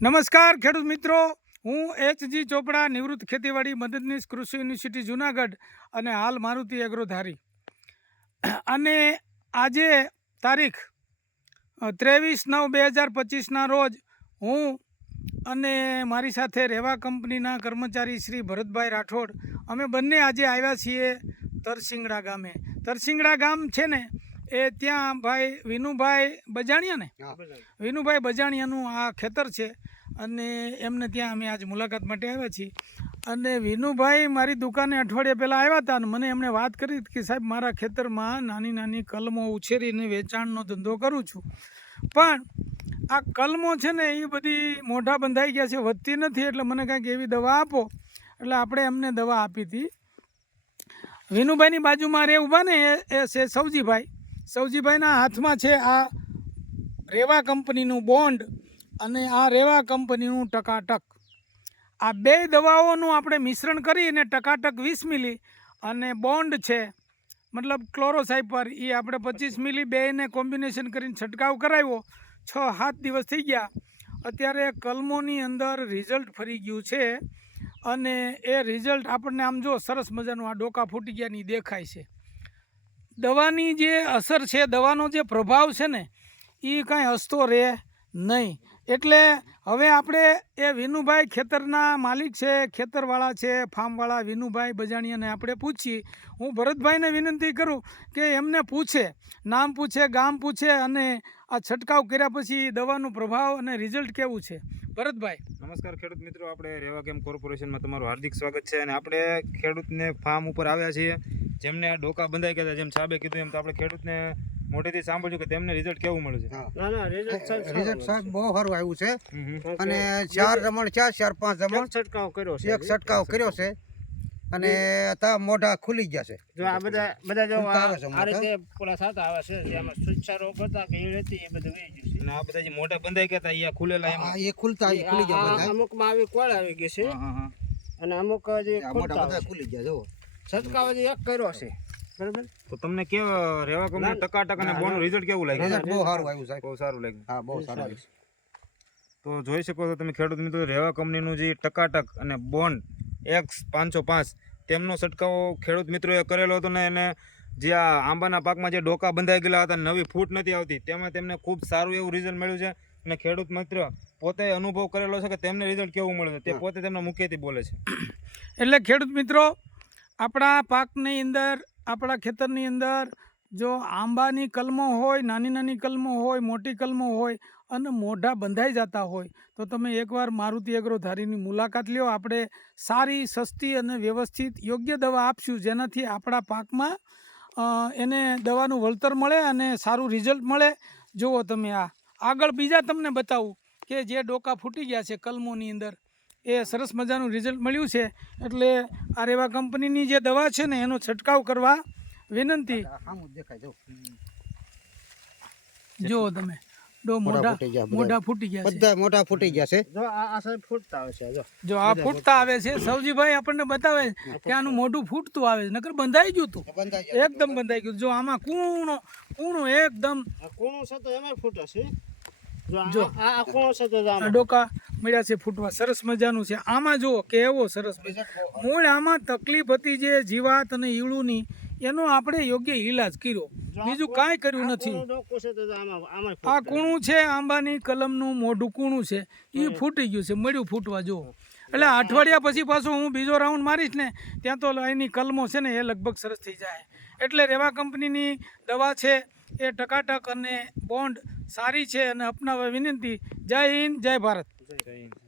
નમસ્કાર, ખેડૂત મિત્રો. હું એચ જી ચોપડા, નિવૃત્ત ખેતીવાડી, મદદનીશ કૃષિ યુનિવર્સિટી, જુનાગઢ અને હાલ મારુતિ એગ્રોધારી. અને આજે તારીખ ત્રેવીસ નવ બે હજાર પચીસના રોજ હું અને મારી સાથે રેવા કંપનીના કર્મચારી શ્રી ભરતભાઈ રાઠોડ, અમે બંને આજે આવ્યા છીએ તરસિંગડા ગામે. તરસિંગડા ગામ છે ને એ ત્યાં ભાઈ વિનુભાઈ બજાણિયા ને? વિનુભાઈ બજાણિયાનું આ ખેતર છે અને એમને ત્યાં અમે આજ મુલાકાત માટે આવ્યા છીએ. અને વિનુભાઈ મારી દુકાને અઠવાડિયા પહેલાં આવ્યા હતા અને મને એમણે વાત કરી કે સાહેબ મારા ખેતરમાં નાની નાની કલમો ઉછેરીને વેચાણનો ધંધો કરું છું. પણ આ કલમો છે ને એ બધી મોઢા બંધાઈ ગયા છે વધતી નથી એટલે મને કાંઈક એવી દવા આપો. એટલે આપણે એમને દવા આપી હતી. વિનુભાઈની બાજુમાં રે ઊભા ને એ એ છે સૌજીભાઈ સૌજીભાઈના હાથમાં છે આ રેવા કંપનીનું બોન્ડ અને આ રેવા કંપનીનું ટકાટક. આ બે દવાઓનું આપણે મિશ્રણ કરીને ટકાટક વીસ મિલી અને બોન્ડ છે, મતલબ ક્લોરોસાઇપર એ આપણે પચીસ મિલી બેને કોમ્બિનેશન કરીને છંટકાવ કરાવ્યો, છ સાત દિવસ થઈ ગયા. અત્યારે કલમોની અંદર રિઝલ્ટ ફરી ગયું છે અને એ રિઝલ્ટ આપણને આમ જો સરસ મજાનું આ ડોકા ફૂટી ગયાની દેખાય છે. દવાની જે અસર છે, દવાનો જે પ્રભાવ છે ને, એ કાંઈ હસતો રહે નહીં. એટલે હવે આપણે એ વિનુભાઈ ખેતરના માલિક છે, ખેતરવાળા છે, ફાર્મવાળા વિનુભાઈ બજાણીયાને આપણે પૂછીએ. હું ભરતભાઈને વિનંતી કરું કે એમને પૂછે, નામ પૂછે, ગામ પૂછે અને આ છંટકાવ કર્યા પછી દવાનો પ્રભાવ અને રિઝલ્ટ કેવું છે? ભરતભાઈ. નમસ્કાર ખેડૂત મિત્રો આપણે રેવા કેમ કોર્પોરેશનમાં તમારું હાર્દિક સ્વાગત છે અને આપણે ખેડૂતને ફાર્મ ઉપર આવ્યા છીએ. જેમને આ ડોકા બંધાઈ ગયા જેમ સાહેબે કીધું એમ તો આપણે ખેડૂતને મોટેથી સાંભળ્યું કે તેમને રિઝલ્ટ કેવું મળ્યું છે. ના ના રિઝલ્ટ સાહેબ રિઝલ્ટ સાહેબ બહુ સારું આવ્યું છે. અને ચાર રમણ ચાર ચાર પાંચ રમણ. છંટકાવ કર્યો છે. એક છંટકાવ કર્યો છે. અને તા મોઢા ખુલી ગયા છે. જો આ બધા બધા જો આ આવે છે આ મોઢા. રીતે પોલા થતા આવે છે જેમાં સુચારો કરતા કે એ હતી એ બધું વેઈ ગયું છે. અને આ બધા જે મોઢા બંધાઈ ગયા હતા એ ખુલેલા એમ. આ એ ખુલતા એ ખુલી ગયા બધા. અમુકમાં આવી કોળ આવી ગઈ છે. અને અમુક જે મોઢા બધા ખુલી ગયા જો છે. જે એક કર્યો છે. બરાબર? તો તમને કેવા રેવા કંપની ટકા ટકાટક અને ના, બોનું રિઝલ્ટ કેવું લાગ્યું? રિઝલ્ટ બહુ સારું આવ્યું સાહેબ. બહુ સારું લાગ્યું. હા બહુ સારું લાગ્યું તો જોઈ શકો છો તમે ખેડૂત મિત્રો રેવા કંપનીનું જે ટકાટક અને બોન્ડ એક્સ પાંચસો પાંચ. તેમનો છંટકાવ ખેડૂત મિત્રોએ કરેલો હતો ને એને જે આ આંબાના પાકમાં જે ડોકા બંધાઈ ગયેલા હતા નવી ફૂટ નથી આવતી તેમાં તેમને ખૂબ સારું એવું રિઝલ્ટ મળ્યું છે અને ખેડૂત મિત્ર પોતે અનુભવ કરેલો છે કે તેમને રિઝલ્ટ કેવું મળ્યું છે તે પોતે તેમના મુખ્યથી બોલે છે. એટલે ખેડૂત મિત્રો આપણા પાકની અંદર આપણા ખેતરની અંદર જો આંબાની કલમો હોય, નાની નાની કલમો હોય, મોટી કલમો હોય અને મોઢા બંધાઈ જતા હોય, તો તમે એકવાર મારુતિ એગ્રો ધારીની મુલાકાત લ્યો. આપણે સારી, સસ્તી અને વ્યવસ્થિત યોગ્ય દવા આપશું, જેનાથી આપણા પાકમાં એને દવાનું વળતર મળે અને સારું રિઝલ્ટ મળે. જુઓ તમે આ. આગળ બીજા તમને બતાવું કે જે ડોકા ફૂટી ગયા છે કલમોની અંદર, એ સરસ મજાનું રિઝલ્ટ મળ્યું છે. એટલે આ રેવા કંપનીની જે દવા છે ને, એનો છંટકાવ કરવા વિનંતી. જ દેખાય જો. તમે ડો મોઢા મોઢા ફૂટી ગયા મોઢા ફૂટી ગયા છે. બધા. બધા મોઢા ફૂટી ગયા છે. જો આ આ સાહેબ ફૂટતા આવે છે જો. જો આ ફૂટતા આવે છે. સૌજીભાઈ આપણને બતાવે કે આનું મોઢું ફૂટતું આવે છે. નકર બંધાઈ ગયું હતું એકદમ બંધાઈ ગયું જો આમાં કૂણો કૂણો એકદમ. આ છે તો એમાં ફૂટે છે. જો આ- જો. આ આ કૂણું છે તો આ ડોકા મળ્યા છે ફૂટવા. સરસ મજાનું છે. આમાં જુઓ કે એવો સરસ મૂળ આમાં તકલીફ હતી જે જીવાત અને ઈળુની એનો આપણે યોગ્ય ઈલાજ કર્યો. બીજું કાંઈ કર્યું નથી. આ. કૂણું છે આંબાની કલમનું મોઢું કૂણું છે એ ફૂટી ગયું છે મળ્યું ફૂટવા જો એટલે અઠવાડિયા પછી પાછું હું બીજો રાઉન્ડ મારીશ ને ત્યાં તો એની કલમો છે ને એ લગભગ સરસ થઈ જાય. એટલે રેવા કંપનીની દવા છે એ ટકાટક અને બોન્ડ સારી છે અને અપનાવવા વિનંતી. જય હિન્દ જય ભારત. જય હિન્દ.